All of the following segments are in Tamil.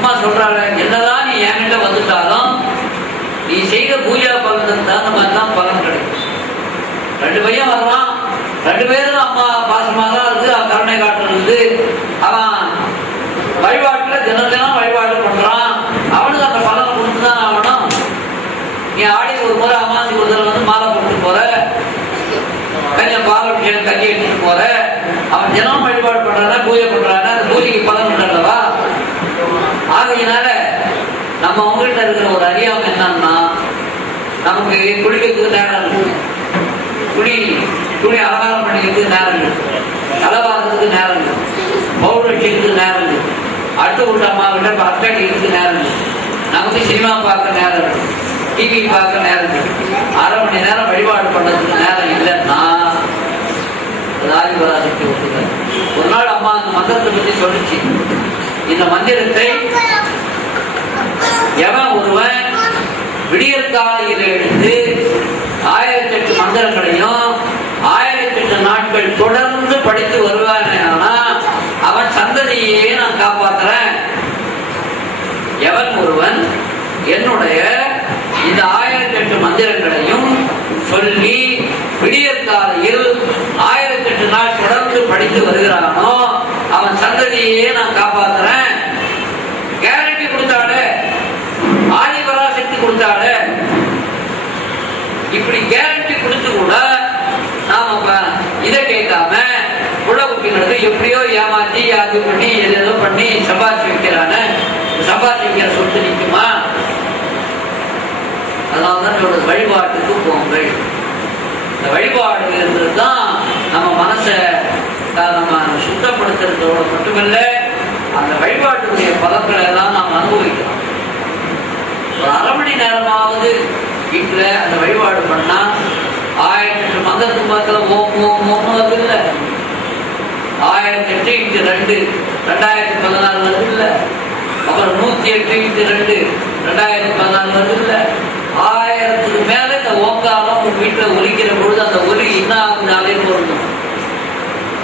அம்மா சொல்றாங்க, என்னதான் நீ என்கிட்ட வந்துட்டாலும் நீ செய்த பூஜா பலனுக்கு தகுந்த மாதிரி தான் பலன் கிடைக்கும். 2 பையன் வரலாம், 2 பேரும் அம்மா பாசமாக தான் இருக்கு, கருணை காட்டுறது. அவன் வழிபாட்டுல தினம் தினம் வழிபாடு பண்றான், அவனுக்கு அந்த பலனை கொடுத்துதான் ஆகணும். நீ ஆடி ஒரு முறை அம்மாசி ஒரு தடவை வந்து மாலை போட்டு போற, கொஞ்சம் பாலாபிஷேகம் கட்டி எடுத்துட்டு போற, அவன் தினம் வழிபாடு பண்றானா பூஜை பண்றானா அந்த பூஜைக்கு பலன் உண்டல்லவா. ஆகையினால நம்ம உங்கள்கிட்ட இருக்கிற ஒரு அறியாமை என்னன்னா, நமக்கு குளிக்கிறதுக்கு நேரம் இருக்கு, துணி அலங்காரம் பண்ணிக்கிறதுக்கு நேரம் இருக்கு, தலைவாரத்துக்கு நேரம் இருக்கு, பவுடர் வச்சுக்கிறதுக்கு நேரம் இருக்கு, அடுத்த வீட்டு அம்மா கிட்ட அட்டடிக்கிறதுக்கு நேரம் இருக்கு, நமக்கு சினிமா பார்க்க நேரம் இருக்கு, டிவி பார்க்க நேரம் இருக்கு. 1/2 மணி நேரம் வழிபாடு பண்றதுக்கு நேரம் இல்லைன்னா ஆதிபராசக்தி ஒத்துக்க. ஒரு நாள் அம்மா அந்த மந்திரத்தை பத்தி சொல்லிச்சு. இந்த மந்திரத்தை எவன் ஒருவன் விடியற்காலையில் எழுந்து 1008 மந்திரங்களையும் 1008 நாட்கள் தொடர்ந்து படித்து வருவானா அவன் சந்ததியே நான் காப்பாத்துறேன். எவன் ஒருவன் என்னுடைய இந்த 1008 மந்திரங்களையும் சொல்லி விடியற்காலையில் 1008 நாள் தொடர்ந்து படித்து வருகிறானோ அவன் சந்ததியே நான் காப்பாத்துறேன். கேரண்டி கொடுத்தாடு, ஆதிபராசக்தி கொடுத்தாடு. இப்படி கேரண்டி கொடுத்து கூட நாம இதை கேட்காம குழவுக்கு எப்படியோ ஏமாற்றி அது பண்ணி எதோ பண்ணி சம்பாதிச்சு வைக்கிறான. சம்பாதிச்சு வைக்கிற சொத்து நிற்குமா? அதனால்தான் சொல்றது வழிபாட்டுக்கு போங்கள். இந்த வழிபாடு இருந்ததுதான் நம்ம மனசை நம்ம சுத்தப்படுத்துறதோட மட்டுமல்ல, அந்த வழிபாட்டுடைய பலன்களை எல்லாம் நாம் அனுபவிக்கலாம். ஒரு 1/2 மணி நேரமாவது வீட்டுல அந்த வழிபாடு பண்ணா 1008 மந்திரத்துக்கு பக்கத்துல ஓம் ஓம் ஓம் வருது இல்ல, 1008 × 2 2014 வருது இல்ல, அப்புறம் 108 × 2 2014 வருது இல்ல. 1000க்கு மேல இந்த ஓங்காரம் வீட்டுல ஒலிக்கிற பொழுது அந்த ஒலி என்ன ஆகுதுனாலே பொருந்தும்.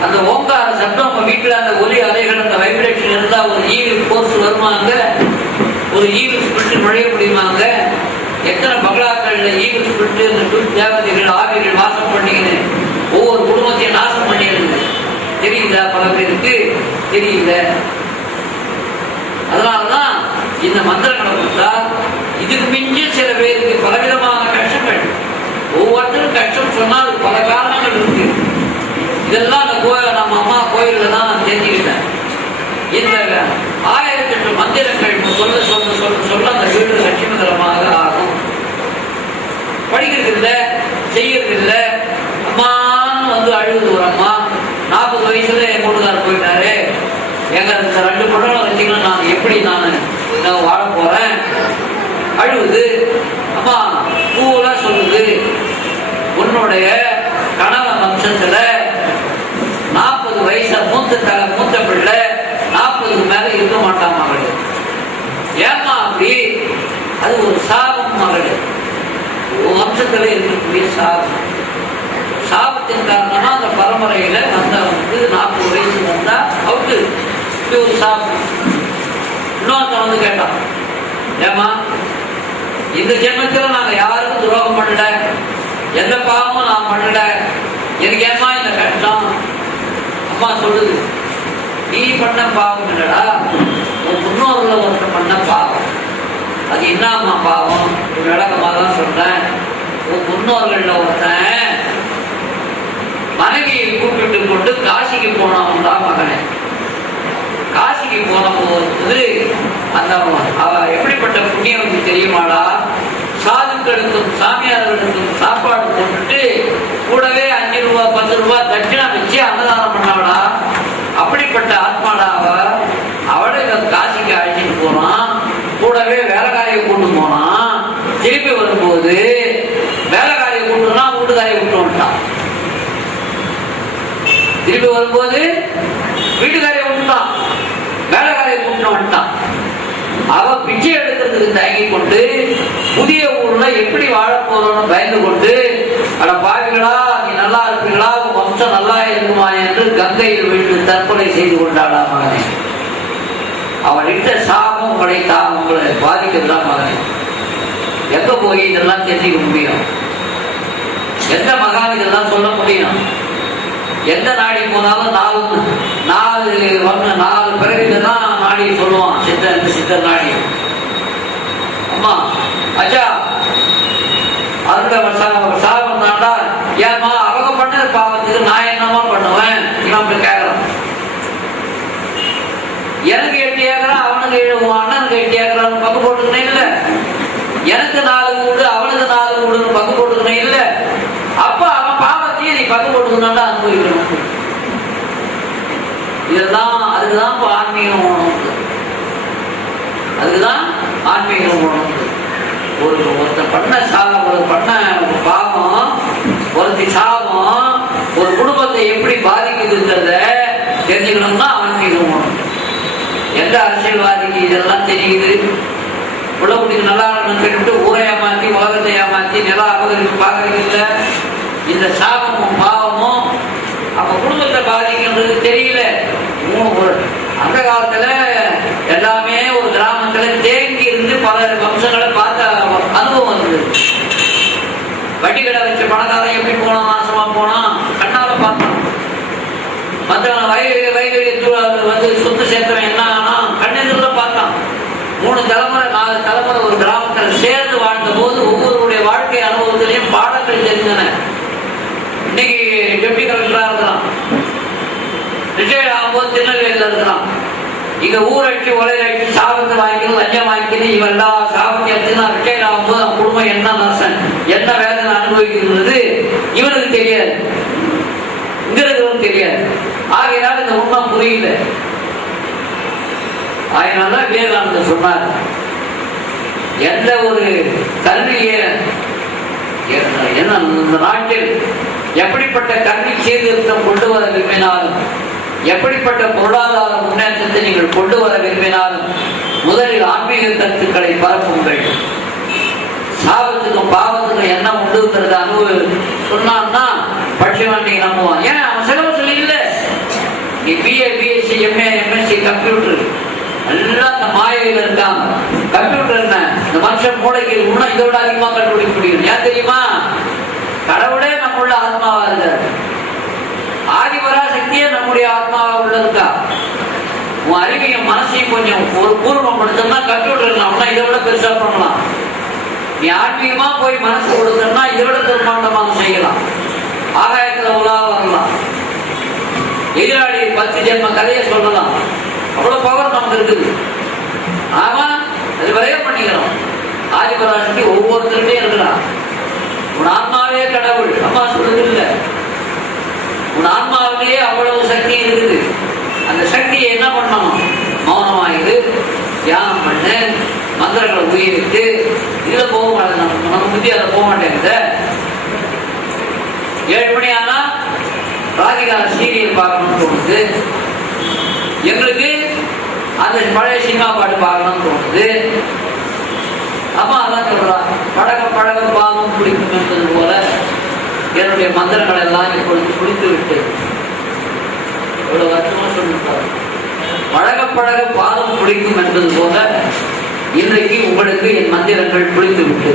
அந்த ஓங்கார சப்தம் நம்ம வீட்டுல அந்த ஒலி அலைகள் அந்த வைப்ரேஷன் இருந்தா ஒரு ஈவில் போர்ஸ் வருமாங்க, ஒரு ஈவில் ஸ்பிரிட் நுழைய முடியுமாங்க. எத்தனை பங்களாக்கள்ல ஈவில் ஸ்பிரிட் இந்த தேவதைகள் ஆவிகள் வாசம் பண்ணிக்கின்னு ஒவ்வொரு குடும்பத்தையும் நாசம் பண்ணிடுது. தெரியுதா? பல பேருக்கு தெரியல. அதனாலதான் இந்த மந்திரங்களை கொடுத்தா இதுக்கு மிஞ்சி சில பேருக்கு பலவிதமான கஷ்டங்கள். ஒவ்வொருத்தரும் கஷ்டம் சொன்னா அது பல காரணங்கள் இருக்கு. இதெல்லாம் அந்த கோயில் நம்ம அம்மா கோயில்ல தான் நான் தெரிஞ்சுக்கிட்டேன். இந்த 1008 மந்திரங்கள் சொல்ல சொல்ல சொல்ல சொல்ல அந்த வீடு லட்சுமிகரமாக ஆகும். படிக்கிறது இல்லை, செய்யறது இல்லை. அம்மான்னு வந்து அழுகுது ஒரு அம்மா. 40 வயசுல என் கூட்டுக்காரர் போயிட்டாரு, எங்க இந்த 2 குழந்தை வச்சுக்கலாம், நான் எப்படி நான் வாழ போறேன் அழுகுது. அம்மா பூவெல்லாம் சொல்லுது, உன்னுடைய கணவன் வம்சத்துல 40 வயசு மூத்த பிள்ளை 40க்கு மேல இருக்க மாட்டான் மகளே. ஏமா அப்படி? அது ஒரு சாபம் மகளே, வம்சத்துல இருக்கக்கூடிய சாபம். சாபத்தின் காரணமா அந்த பரம்பரையில வந்த வந்து 40 வயசு வந்தா அவுட்டு. இது ஒரு சாபம். இன்னொருத்த வந்து கேட்டான், ஏமா இந்த ஜென்மத்துல நாங்க யாருக்கும் துரோகம் பண்ணல, எந்த பாவமும் நான் பண்ணல, எனக்கு ஏமா இந்த கஷ்டம்? அம்மா சொல்லுது, நீ பண்ண பாவம் இல்லடா, உன் முன்னோர்ல ஒருத்தர் பண்ண பாவம். அது என்னம்மா பாவம்? விளக்கமா தான் சொல்றேன். உன் முன்னோர்கள்ல ஒருத்தன் மனைவியை கூப்பிட்டு கொண்டு காசிக்கு போனவன் தான் மகனே. காசிக்கு போன போது அந்த அவ எப்படிப்பட்ட புண்ணியவனுக்கு தெரியுமாடா? சாதுக்களுக்கும் சாமியார்களுக்கும் சாப்பாடு போட்டுட்டு கூடவே 5 ரூபா 10 ரூபா தட்சிணா வச்சு அன்னதானம் பண்ணாடா. அப்படிப்பட்ட ஆத்மாடா அவளை காசிக்கு அழைச்சிட்டு போனான். கூடவே வேலைக்காரியை கூட்டு போனான். திருப்பி வரும்போது வேலைக்காரியை கூட்டுனா வீட்டுக்காரியை விட்டு வந்துட்டான். திருப்பி வரும்போது வீட்டுக்காரியை விட்டுட்டான், வேலைக்காரியை கூட்டு வந்துட்டான். அவ பிச்சை எடுக்கிறதுக்கு தயங்கி கொண்டு புதிய ஊர்ல எப்படி வாழ போறோம்னு பயந்து கொண்டு, அட பாவிகளா நீ நல்லா இருப்பீங்களா, வம்சம் நல்லா இருக்குமா என்று கங்கையில் விழுந்து தற்கொலை செய்து கொண்டாடா மகனே. அவள் இட்ட சாபம் உங்களை பாதிக்கிறது தான் மகன். எங்க போய் இதெல்லாம் தெரிஞ்சுக்க முடியும்? எந்த மகான் இதெல்லாம் சொல்ல முடியும்? எந்த நாடி போனாலும் நாலு பிறவில தான் நாடி சொல்லுவான். சித்தர் நாடி. அம்மா அச்சா அந்த சாபம் தாண்டா. ஏமா அவங்க பண்ண பாவத்துக்கு நான் என்னமா பண்ணுவேன்? இவன் கேட்கறான். எனக்கு 8 ஏக்கரா, அவனுக்கு 7, அண்ணனுக்கு 8 ஏக்கரான்னு பங்கு போட்டுக்கணே இல்ல. எனக்கு 4 வீடு, அவனுக்கு 4 வீடுன்னு பங்கு போட்டுக்கணே இல்ல. அப்ப அவன் பாவத்தையும் நீ பங்கு போட்டுக்கணும்னா அனுபவிக்கணும். இதெல்லாம் அதுக்குதான் ஆன்மீகம் போகணும். அதுக்குதான் ஆன்மீகம் போகணும். ஒருத்தர் பண்ண பாவம், ஒருத்தி சாபம் ஒரு குடும்பத்தை எப்படி பாதிக்குதுன்றத தெரிஞ்சுக்கணும்னா ஆன்மீகம் போகணும். எந்த அரசியல்வாதிக்கு இதெல்லாம் தெரியுது? உலகத்துக்கு நல்லா இருக்கணும்னு ஊரை ஏமாத்தி உலகத்தை ஏமாத்தி நிலம் அபகரிப்பு பார்க்கறது இல்லை. இந்த சாபமும் பாவமும் அவங்க குடும்பத்தை பாதிக்கின்றது தெரியல. அந்த காலத்துல எல்லாமே ஒரு கிராமத்துல தேங்கி இருந்து பல வம்சங்களை பார்த்த அனுபவம் இருந்தது. வட்டி கடை வச்ச பணக்காரன் எப்படி போனான், நாசமா போனான், கண்ணால பார்த்தான். மற்றவன் வந்து சொத்து சேர்த்தவன் என்ன ஆனா கண்ணெதிர பார்த்தான். 3 தலைமுறை 4 தலைமுறை ஒரு கிராமத்தில் சேர்ந்து வாழ்ந்த போது ஒவ்வொருடைய வாழ்க்கை அனுபவத்திலையும் பாடங்கள் தெரிந்தன. இன்னைக்கு டெப்டி கலெக்டரா இருக்கிறான், ரிட்டையர்ட் ஆகும்போது திருநெல்வேலியில் இருக்கிறான். இங்க ஊரட்சி உலகட்சி சாபத்தை வாங்கிக்கணும், லஞ்சம் வாங்கிக்கணும். இவன் எல்லா சாபத்தை எடுத்துனா ரிட்டையர்ட் ஆகும்போது அவன் குடும்பம் என்ன நஷ்டம், என்ன வேதனை அனுபவிக்கிறது இவனுக்கு தெரியாது, இங்க இருக்கிறவனுக்கு தெரியாது. ஆகையினால இந்த உண்மை புரியல. அதனால விவேகானந்தர் சொன்னார், எந்த ஒரு கல்வியை இந்த நாட்டில் எப்படிப்பட்ட கல்வி சீர்திருத்தம் கொண்டு வர விரும்பினாலும், எப்படிப்பட்ட பொருளாதார முன்னேற்றத்தை நீங்கள் கொண்டு வர விரும்பினாலும் முதலில் ஆன்மீக கருத்துக்களை பரப்புங்கள். சாபத்துக்கும் பாவத்துக்கும் என்ன உண்டுங்கிறத சொன்னான்னா படிச்சவன் நீங்க நம்புவான். ஏன் அவன் சிலபஸ்ல இல்ல. நீ BA BSc MA MSc computer எல்லாம் அந்த மாயையில் இருக்காங்க. கம்ப்யூட்டர் என்ன இந்த மனுஷன் மூளைக்கு இன்னும் இதை விட அதிகமா கண்டுபிடிக்க முடியும். ஏன் தெரியுமா? கடவுளே நம்முள்ள ஆத்மாவா இருக்காரு. ஆதிபரா சக்தியே நம்முடைய ஆத்மாவா உள்ள இருக்கா. உன் அறிவையும் மனசையும் கொஞ்சம் ஒரு பூர்வப்படுத்தோம்னா கம்ப்யூட்டர் நம்மனா இதை விட பெருசா பண்ணலாம். நீ ஆன்மீகமா போய் மனசு கொடுத்தோம்னா இதை விட பிரம்மாண்டமாக செய்யலாம். ஆகாயத்துல உலா வரலாம். எதிராளி 10 ஜென்ம கதையை சொல்லலாம். அவ்வளவு பவர் நமக்கு இருக்குது. ஆமா, அது வரைய பண்ணிக்கிறோம். ஆதிபராசக்தி ஒவ்வொருத்தருடையும் இருக்கிறான். உன் ஆன்மாவே கடவுள் அம்மா சொல்றது இல்ல. உன் ஆன்மாவிலேயே அவ்வளவு சக்தி இருக்குது. அந்த சக்தியை என்ன பண்ணணும்? மௌனமாயிரு, தியானம் பண்ணு, மந்திரங்களை உயிரிட்டு. இதுல போக மாட்டேன், நம்ம புத்தி அதை போக மாட்டேங்குது. 7 மணி ஆனா ராதிகா சீரியல் பார்க்கணும்னு தோணுது. எங்களுக்கு அந்த பழைய சினிமா பாட்டு பார்க்கணும்னு தோணுது. அம்மா அதான் சொல்றா, பழக பழக பாவம் பிடிக்கும் என்பது போல என்னுடைய மந்திரங்கள் எல்லாம் இப்பொழுது குளித்து விட்டு இவ்வளவு வருஷமா சொல்லிருக்காரு. பழக பழக பாதம் பிடிக்கும் என்பது போல இன்றைக்கு உங்களுக்கு என் மந்திரங்கள் பிடித்து விட்டு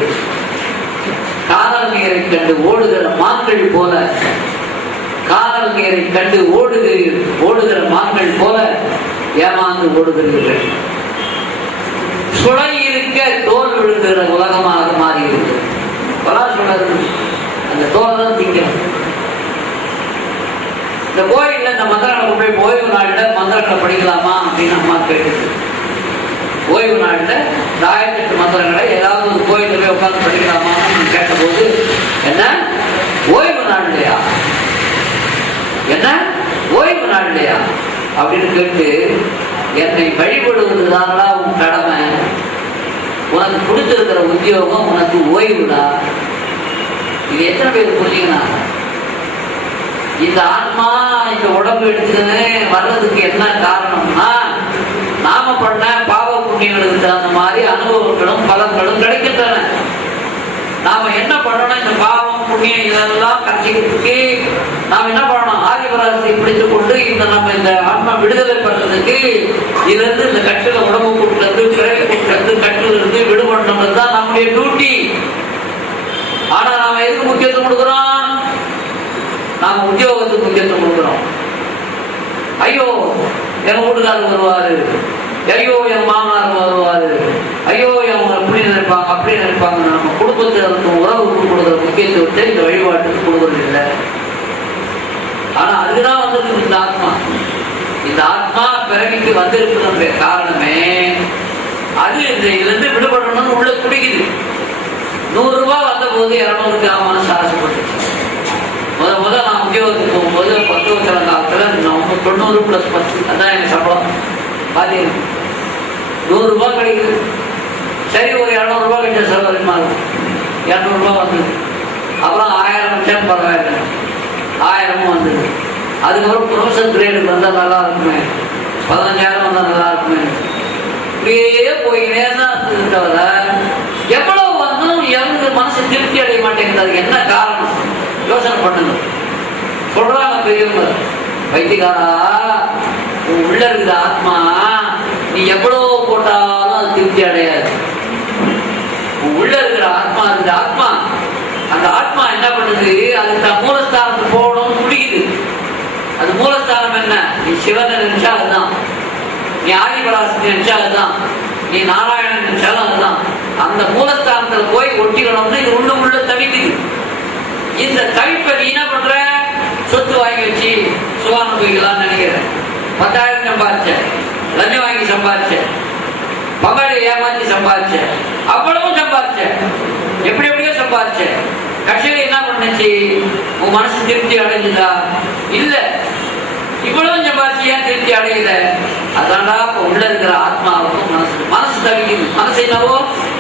காதல் நீரை கண்டு ஓடுகிற மான்கள் போல, காதல் நீரை கண்டு ஓடுகிற மான்கள் போல ஏமாந்து ஓடுகிறீர்கள். சுளை இருக்க தோல் விழுகிற உலகமாக மாறி இருக்கு. சொல்றது அந்த தோல் தான் திங்கும். இந்த கோயில்ல இந்த மந்திரங்களை போய் ஓய்வு நாள்ல மந்திரங்களை படிக்கலாமா அப்படின்னு அம்மா கேட்டு, ஓய்வு நாள்ல 1008 மந்திரங்களை ஏதாவது ஒரு கோயில போய் உட்கார்ந்து படிக்கலாமா கேட்டபோது, என்ன ஓய்வு நாள் இல்லையா, என்ன ஓய்வு நாள் இல்லையா அப்படின்னு கேட்டு, என்னை வழிபடுவதுதானடா உன் கடமை, உனக்கு கொடுத்திருக்கிற உத்தியோகம் உனக்கு ஓய்வுடா. இது எத்தனை பேர் புரிஞ்சுக்கணும்? இந்த ஆத்மா இந்த உடம்பு எடுத்துக்கின்னு வர்றதுக்கு என்ன காரணம்னா, நாம பண்ண பாவ புண்ணியங்களுக்கு தகுந்த மாதிரி அனுபவங்களும் பலன்களும் கிடைக்கின்றன. நாம என்ன பண்ணணும்? இந்த பாவம் புண்ணியம் இதெல்லாம் கரைச்சிக்கிறதுக்கு நாம் என்ன பண்ணணும்? ஆதிபராசத்தை பிடித்துக் கொண்டு நம்ம இந்த ஆத்மா விடுதலை பண்றதுக்கு இதிலிருந்து இந்த கட்டில உடம்பு கொடுக்கிறது, பிறகு கொடுக்கிறது, கட்டில இருந்து விடுபடணும்ன்றது தான் நம்முடைய டியூட்டி. ஆனா நாம எதுக்கு முக்கியத்துவம் கொடுக்குறோம்? நாம உத்தியோகத்துக்கு முக்கியத்துவம் கொடுக்குறோம். ஐயோ என் வீட்டுக்காரர் வருவாரு, ஐயோ என் மாமனார் வருவாரு, ஐயோ அவங்க அப்படி நினைப்பாங்க அப்படி நினைப்பாங்க. நம்ம குடும்பத்தில் உறவுக்கு கொடுக்குற முக்கியத்துவத்தை இந்த வழிபாட்டுக்கு கொடுக்கறது இல்லை. ஆனா அதுக்குதான் வந்திருக்கு இந்த ஆத்மா. இந்த ஆத்மா பிறவிக்கு வந்திருக்கிற காரணமே அது இந்த இதுல இருந்து விடுபடணும்னு உள்ள குடிக்குது. 100 ரூபாய் வந்த போது 200 மனசு ஆசைப்பட்டுச்சு. முதல் நான் உத்தியோகத்துக்கு போகும்போது 10 வருஷ காலத்துல 90 + 10 அதான் எனக்கு சம்பளம். பாதி 100 ரூபாய் கிடைக்குது. சரி ஒரு 200 ரூபாய் கிட்ட செலவழிமா இருக்கும். 200 ரூபாய் வந்தது. அப்புறம் 1000 நிமிஷம் பரவாயில்லை, 1000 வந்தது. அதுக்கப்புறம் ப்ரொஃபஸர் கிரேடுக்கு வந்தால் நல்லா இருக்குமே, 15,000 வந்தால் நல்லா இருக்குமே. இப்படியே போயினே தான் இருந்தது தவிர எவ்வளவு வந்தும் எவங்க மனசு திருப்தி அடைய மாட்டேங்கிறது. என்ன காரணம்? யோசனை பண்ணுங்க. சொல்றாங்க பெரியவங்க, வைத்தியகாரா உள்ள இருக்கிற ஆத்மா நீ எவ்வளவு போட்டாலும் அது திருப்தி அடையாது. உள்ள இருக்கிற ஆத்மா இருக்கிற ஆத்மா அந்த ஆத்மா என்ன பண்ணுது? அதுக்கு தான் மூலஸ்தானத்துக்கு போகணும்னு பிடிக்குது. அது மூலஸ்தானம் என்ன? நீ சிவனை நினைச்சா அதுதான், நீ ஆதிபராசக்தி நினைச்சா அதுதான், நீ நாராயணன் நினைச்சாலும் அதுதான். அந்த மூலஸ்தானத்துல போய் ஒட்டிக்கணும்னு இது உள்ள தவிக்குது. இந்த தவிப்பை நீ என்ன பண்ற? சொத்து வாங்கி வச்சு சுகானம் போய்க்கலாம்னு நினைக்கிறேன். 10,000 சம்பாதிச்சேன், லஞ்சம் வாங்கி சம்பாதிச்சேன், பங்காளி ஏமாத்தி சம்பாதிச்சேன், அவ்வளவும் சம்பாதிச்சேன், எப்படி எப்படியோ சம்பாதிச்சேன். கட்சியில என்ன பண்ணுச்சு? உன் மனசு திருப்தி அடைஞ்சுதா? இல்ல. இவ்வளவு சம்பாதிச்சு ஏன் திருப்தி அடையல? அதான்டா இப்ப உள்ள இருக்கிற ஆத்மாவுக்கும் மனசு தவிக்குது. மனசு என்னவோ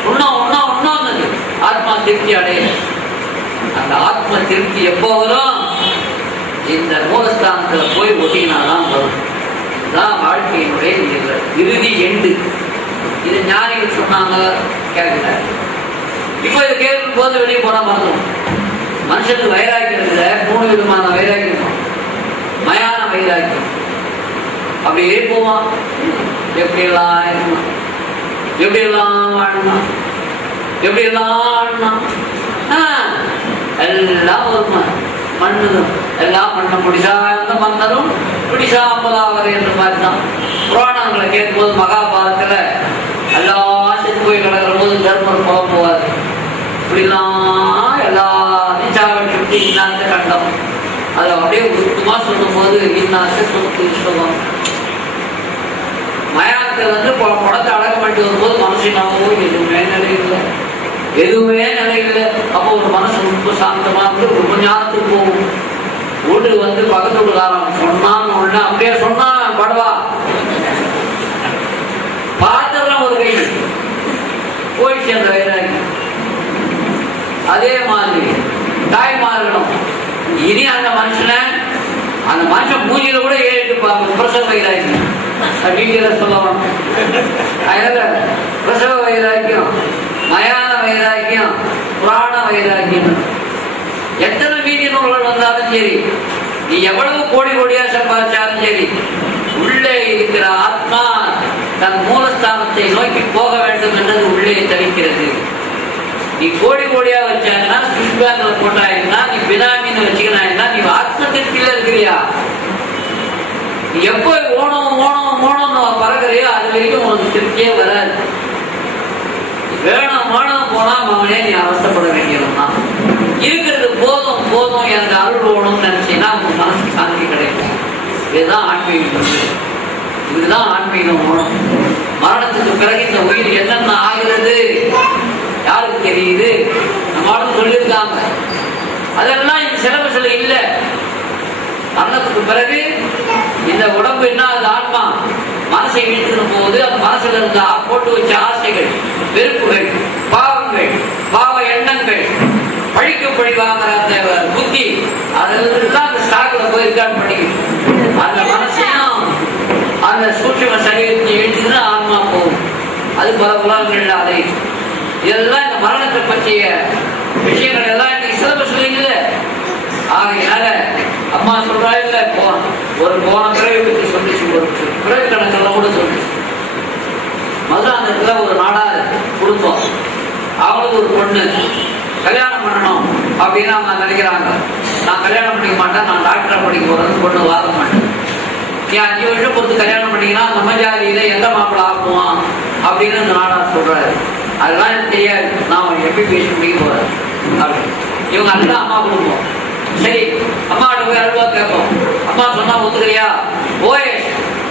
ஒன்னொன்னு ஆத்மா திருப்தி அடையல. அந்த ஆத்ம திருப்தி எப்போ வரும்? இந்த மூலஸ்தானத்துல போய் ஒட்டினாதான் வரும். இதுதான் வாழ்க்கையினுடைய இறுதி எண்டு. இது ஞானிகள் சொன்னாங்க, கேட்கல. இப்போ இதை கேட்கும் போது வெளியே போனா மறந்துடும். மனுஷனுக்கு வைராக்கியம் இருக்குல்ல, 3 விதமான வைராக்கியம். மயான வைராக்கியம் அப்படியே போவான். எப்படியெல்லாம் இருக்கணும், எப்படியெல்லாம் வாழணும், எப்படியெல்லாம் ஆடணும், எல்லாம் வருமா? மண்ணுதும் எல்லாம் மண்ண பிடிச்சா இருந்த மன்னரும் பிடிச்சா அம்பலாவரை என்ற மாதிரி தான். புராணங்களை கேட்கும்போது மகாபாரதத்துல எல்லாம் செத்து போய் கிடக்கிற போது தர்மர் போக போவார். இப்படிலாம் எல்லாத்தையும் சாவட்டி இன்னாத்த கண்டம். அதை அப்படியே உருக்கமா சொல்லும் போது இன்னாத்த சொத்து சொல்லுவாங்க. மயானத்தை படத்தை அடக்கம் பண்ணிட்டு வரும்போது மனசினாவோ எதுவுமே நிலையில்லை, எதுவுமே நிலையில்லை. அப்போ ஒரு மனசு ரொம்ப சாந்தமா ரொம்ப ஞானத்துக்கு போகும். வீட்டுக்கு பக்கத்து வீட்டுக்காரன் சொன்னான்னு ஒண்ணு அப்படியே சொன்னா படுவா பார்த்ததெல்லாம் ஒரு கை போயிடுச்சு அந்த வைராகி. அதே மாதிரி தாய்மார்களும் இனி அந்த மனுஷன் மூஞ்சியில கூட ஏறிட்டு பார்க்கணும். பிரசவ வைராகி டீட்டெயில சொல்லணும். அதனால பிரசவ வைராக்கியம், மயான வைராக்கியம், புராண வைராக்கியம். எத்தனை வீதி நூல்கள் வந்தாலும் சரி, நீ எவ்வளவு கோடி கோடியா சம்பாதிச்சாலும் சரி, உள்ளே இருக்கிற ஆத்மா தன் மூலஸ்தானத்தை நோக்கி போக வேண்டும் என்றது உள்ளே தவிக்கிறது. நீ கோடி கோடியா வச்சாங்கன்னா, ஸ்விஸ் பேங்க்ல போட்டாயிருந்தா, நீ பினாமின்னு வச்சுக்கினா, நீ ஆத்ம திருப்தியில இருக்கிறியா? நீ எப்போ ஓணம் பறக்கிறையோ அது வரைக்கும் உனக்கு திருப்தியே வராது. வேணும் போனா அவனே நீ அவசப்பட வேண்டியவன். இருக்கிறது போதும் எனக்கு அருள் ஓணும்னு நினைச்சீங்கன்னா உங்க மனசுக்கு சாந்தி கிடைக்கும். இதுதான் ஆன்மீகம். இதுதான் ஆன்மீகம். மரணத்துக்கு பிறகு இந்த உயிர் என்னென்ன ஆகிறது யாருக்கு தெரியுது? நம்மளும் சொல்லியிருக்காங்க. அதெல்லாம் இந்த சிலபஸ்ல இல்லை. மரணத்துக்கு பிறகு இந்த உடம்பு என்ன, அது ஆன்மா மனசை இழுத்துக்கும் போது அந்த மனசுல இருந்த போட்டு வச்ச ஆசைகள், வெறுப்புகள், பாவங்கள், பாவ எண்ணங்கள், பழிக்கு பழி வாங்குற அந்த புத்தி, அதெல்லாம் அந்த ஸ்டாக்ல போய் ரெக்கார்ட் பண்ணிக்கணும். அந்த மனசையும் அந்த சூட்சும சரீரத்தை இழுத்துன்னு ஆன்மா போகும். அது பல உலகங்கள் அதை இதெல்லாம் இந்த மரணத்தை பற்றிய விஷயங்கள் எல்லாம் இன்னைக்கு சிலபஸ் இல்லைங்களே. ஆகையினால அம்மா சொல்றா இல்ல, ஒரு போன பிறகு பற்றி சொல்லிச்சு, ஒரு பிறகு கணக்கெல்லாம் கூட சொல்லிச்சு. மதுராந்தகத்துல ஒரு நாடார் குடும்பம், அவங்களுக்கு ஒரு பொண்ணு கல்யாணம் பண்ணணும் அப்படின்னு அவங்க நினைக்கிறாங்க. நான் கல்யாணம் பண்ணிக்க மாட்டேன், நான் டாக்டரா படிக்க போறேன்னு பொண்ணு வாங்க மாட்டேன். நீ 5 வருஷம் பொறுத்து கல்யாணம் பண்ணிங்கன்னா நம்ம ஜாதியில எந்த மாப்பிள்ள ஆக்குவான் அப்படின்னு அந்த நாடார் சொல்றாரு. அதெல்லாம் எனக்கு தெரியாது, நான் MBBS முடிக்க போறேன் அப்படின்னு. இவங்க அதுதான் அம்மா குடும்பம். சரி, அம்மாட்ட போய் அல்வா கேட்போம். அம்மா சொன்னா ஒத்துக்கிறியா? ஓயே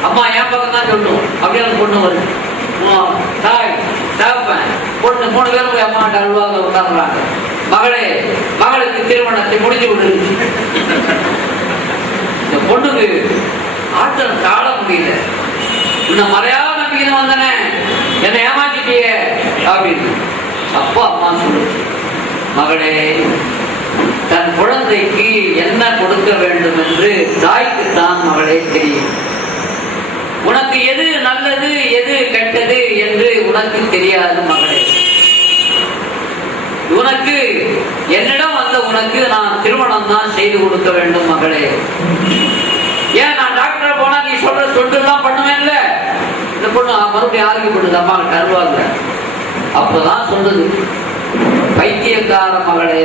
அம்மா என் பக்கம் தான் சொல்லணும் அப்படின்னு பொண்ணு வருது. தாய் தகப்பன் பொண்ணு 3 பேரும் போய் அம்மாட்ட அல்வாக உட்கார்றாங்க. மகளே, மகளுக்கு திருமணத்தை முடிஞ்சு விடுது. இந்த பொண்ணுக்கு ஆட்டம் தாழ முடியல. உன்னை மறையாத நம்பிக்கை வந்தனே, என்னை ஏமாற்றிட்டியே அப்படின்னு. அப்போ அம்மா சொல்லுது, மகளே, தன் குழந்தைக்கு என்ன கொடுக்க வேண்டும் என்று தாய்க்குத்தான் மகளே தெரியும். உனக்கு எது நல்லது எது கெட்டது என்று உனக்கு தெரியாது மகளே. உனக்கு என்னிடம் வந்த உனக்கு நான் திருமணம் தான் செய்து கொடுக்க வேண்டும் மகளே. ஏன் நான் டாக்டர் போனா நீ சொல்ற சொல்லாம் பண்ணுவேன் இல்ல. இந்த பொண்ணு மறுபடியும் ஆரோக்கியப்படுது, அம்மா கிட்ட அருவாங்க. அப்பதான் சொல்றது, பைத்தியக்கார மகளே,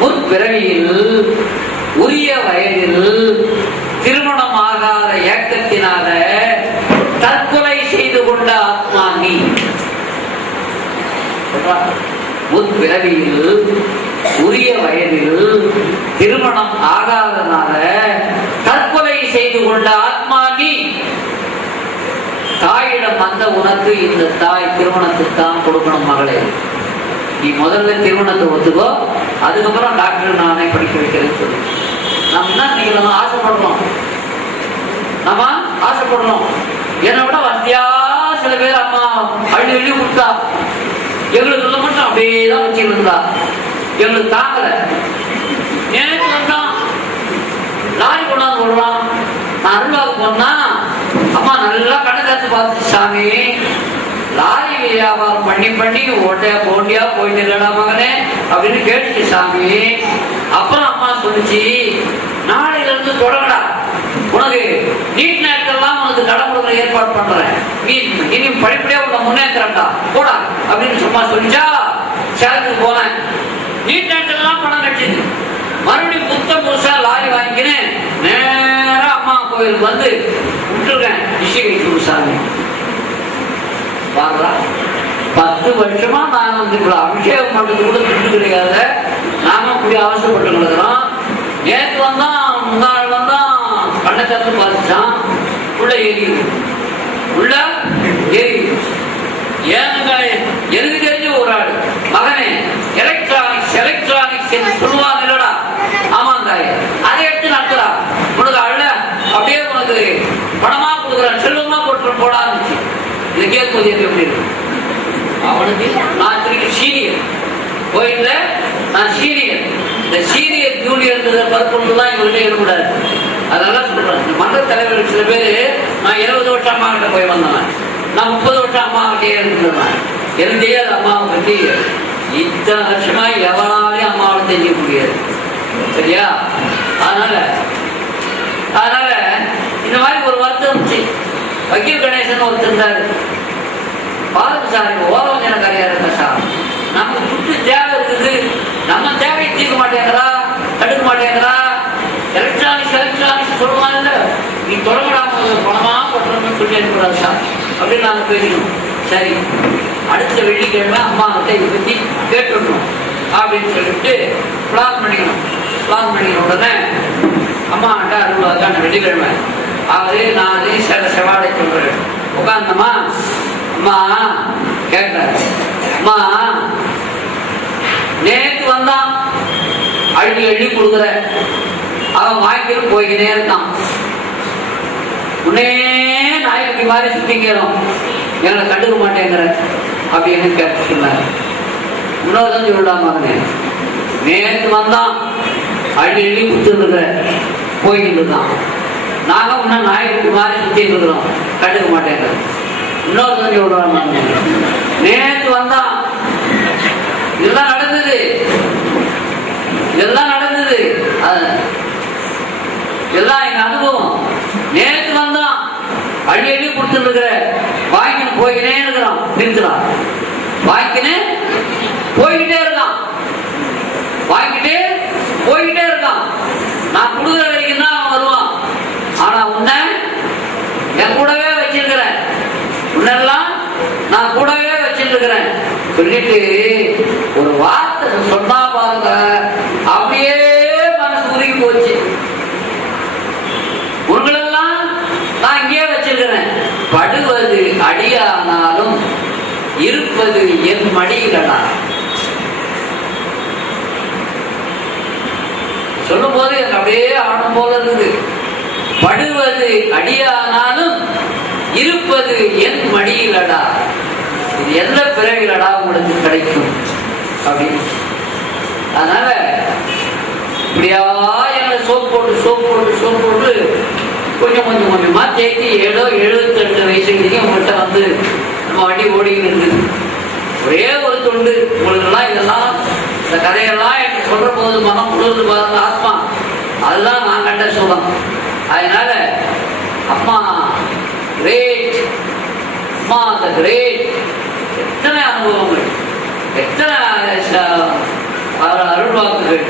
முற்பிறவியில் உரிய வயதில் திருமணம் ஆகாத ஏக்கத்தினால தற்கொலை செய்து கொண்ட ஆத்மா நீ. முற்பிறவியில் உரிய வயதில் திருமணம் ஆகாதனால தற்கொலை செய்து கொண்ட ஆத்மா நீ. தாயிடம் வந்த உனக்கு இந்த தாய் திருமணத்துக்கு கொடுக்கணும் மகளே. நீ முதல்ல திருமணத்தை ஒத்துக்கோ, அதுக்கப்புறம் டாக்டர் நானே படிக்க வைக்கிறேன்னு சொல்லு. நம்ம என்ன நீங்க ஆசைப்படுறோம், நம்ம ஆசைப்படுறோம். என்னை விட வசதியா சில பேர் அம்மா அள்ளி அள்ளி கொடுத்தா, எங்களுக்கு சொல்ல மட்டும் அப்படியேதான் வச்சுருந்தா, எங்களுக்கு தாங்கல. நேற்று வந்தான் லாரி கொண்டாந்து விடுறான். நான் அருள்வாக்கு போனா அம்மா நல்லா கடை காத்து பார்த்து, சாமி லாரி வியாபாரம் பண்ணி பண்ணி ஓட்டையா போண்டியா போயிட்டு இல்லடா மகனே அப்படின்னு கேட்டுச்சு சாமி. அப்புறம் அம்மா சொல்லிச்சு, நாளையில இருந்து தொடங்கடா, உனக்கு நீட் நேரத்தெல்லாம் உனக்கு கடை கொடுக்குற ஏற்பாடு பண்றேன், நீ இனி படிப்படியா உன்னை முன்னேற்றா போடா அப்படின்னு சும்மா சொல்லிச்சா. சேலத்துக்கு போனேன், நீட் நேரத்தெல்லாம் பணம் கட்டிச்சு. மறுபடியும் புதுசா லாரி வாங்கிக்கினேன், நேரா அம்மா கோயிலுக்கு வந்து விட்டுருக்கேன். ரிஷிகேஷ் சாமி 10 வருஷமா நாங்க வந்து அபிஷேகம் பண்றது கூட திட்டு கிடையாது. நாம இப்படி அவசரப்பட்டு கிடக்கிறோம். நேற்று வந்தா முன்னாள் வந்தா கண்ணச்சாத்து பார்த்துச்சான், உள்ள ஏறி உள்ள ஏறி. ஏங்க எனக்கு தெரிஞ்ச ஒரு ஆள், மகனே எலக்ட்ரானிக்ஸ் எலக்ட்ரானிக்ஸ் சொல்லுவாங்க இல்லடா. ஆமாங்க, அதை எடுத்து நடத்துறா. உனக்கு அள்ள அப்படியே உனக்கு பணமா கொடுக்குறான், செல்வமா போட்டு போடா இருந்துச்சு. இதை கேட்கும்போது எப்படி இருக்கு அவனுக்கு? நான் திருப்பி சீனியர் கோயில்ல, நான் சீனியர். இந்த சீனியர் ஜூனியர் பருப்புதான் இவங்கள்ட்ட இருக்கக்கூடாது. அதனால சொல்றேன், இந்த மன்ற தலைவர்கள் சில பேரு, நான் 20 வருஷம் அம்மா கிட்ட போய் வந்தவன், நான் 30 வருஷம் அம்மா கிட்டே இருந்துருவேன். எனக்கு தெரியாது அம்மாவை பத்தி. இத்தனை வருஷமா எவனாலையும் அம்மாவை தெரிஞ்சிக்க முடியாது, சரியா? அதனால இந்த மாதிரி ஒரு வருத்தம் இருந்துச்சு. வக்கீல் கணேசன் ஒருத்தர் இருந்தாரு, பாரத சாரி ஓரம் எனக்கறியா இருக்க சார், நமக்கு துட்டு தேவை இருக்குது, நம்ம தேவையை தீர்க்க மாட்டேங்கிறா, தடுக்க மாட்டேங்கிறா. எலக்ட்ரானிக்ஸ் சொல்லுவாங்க, நீ தொடங்கடாம பணமா போட்டணும்னு சொல்லி இருக்கக்கூடாது சார் அப்படின்னு நாங்கள் பேசணும். சரி, அடுத்த வெள்ளிக்கிழமை அம்மா கிட்ட இதை பற்றி கேட்டுடணும் அப்படின்னு சொல்லிட்டு பிளான் பண்ணிக்கணும். பிளான் பண்ணிக்கிற உடனே அம்மா கிட்ட அறுபதாக்கான வெள்ளிக்கிழமை அவரே நானே செவாடை சொல்றேன். உட்காந்தம்மா, அம்மா கேட்கிறாரு, அம்மா நேற்று வந்தான், அள்ளி அள்ளி கொடுக்குற, அவன் வாங்கிட்டு போய்கினே இருக்கான். உன்னே நாய்க்கு மாதிரி சுத்திக்கிறோம், எங்களை கண்டுக்க மாட்டேங்கிற அப்படின்னு கேட்டு சொன்னார். இன்னொருதான் சொல்லலாமா, நேற்று வந்தான், அள்ளி அள்ளி கொடுத்துருக்குற, போய்கிட்டு இருக்கான், நாங்க உன்ன நாய்க்கு மாதிரி சுத்திட்டு இருக்கிறோம், கண்டுக்க மாட்டேங்கிற. இன்னொருதான் சொல்றாங்க, நேற்று வந்தான், இதெல்லாம் நடந்தது, இதெல்லாம் எங்க அனுபவம். நேற்று வந்தான் அள்ளி அள்ளி கொடுத்துட்டு இருக்கிற வாங்கின்னு போய்கிட்டே இருக்கிறான், நிறுத்துறான், வாங்கிக்கின்னு போய்கிட்டே இருக்கான், வாங்கிக்கிட்டே போய்கிட்டே இருக்கான். நான் கொடுக்குற வரைக்கும் தான் அவன் வருவான். ஆனா உன்னை என் கூடவே வச்சிருக்கிறேன், உன்னெல்லாம் நான் கூடவே வச்சிருக்கிறேன் சொல்லிட்டு ஒரு வார்த்தை சொன்னா பாருங்க, அப்படியே மனசு உருகி போச்சு. உங்களெல்லாம் நான் இங்கே வச்சிருக்கிறேன், படுவது அடியானாலும் இருப்பது என் மடியிலடா. சொல்லும் போது எனக்கு அப்படியே ஆடும் போல இருக்குது. படுவது அடியானாலும் இருப்பது என் மடியிலடா, இது எந்த பிறவிலடா உங்களுக்கு கிடைக்கும் அப்படின்னு. அதனால இப்படியா எங்களை சோப்பு போட்டு கொஞ்சம் கொஞ்சமா தேக்கி 72 வயசுக்கு உங்கள்கிட்ட வந்து நம்ம வண்டி ஓடிக்கிட்டு இருக்குது. ஒரே ஒரு தொண்டு உங்களுக்கெல்லாம், இதெல்லாம் இந்த கதையெல்லாம் எனக்கு சொல்ற போது மனம் முழுவது பாருங்க, ஆத்மா அதுதான் நான் கண்ட சுகம். அதனால அம்மா கிரேட், அம்மா அந்த கிரேட். எத்தனை அனுபவங்கள், எத்தனை அருள்வாக்குகள்.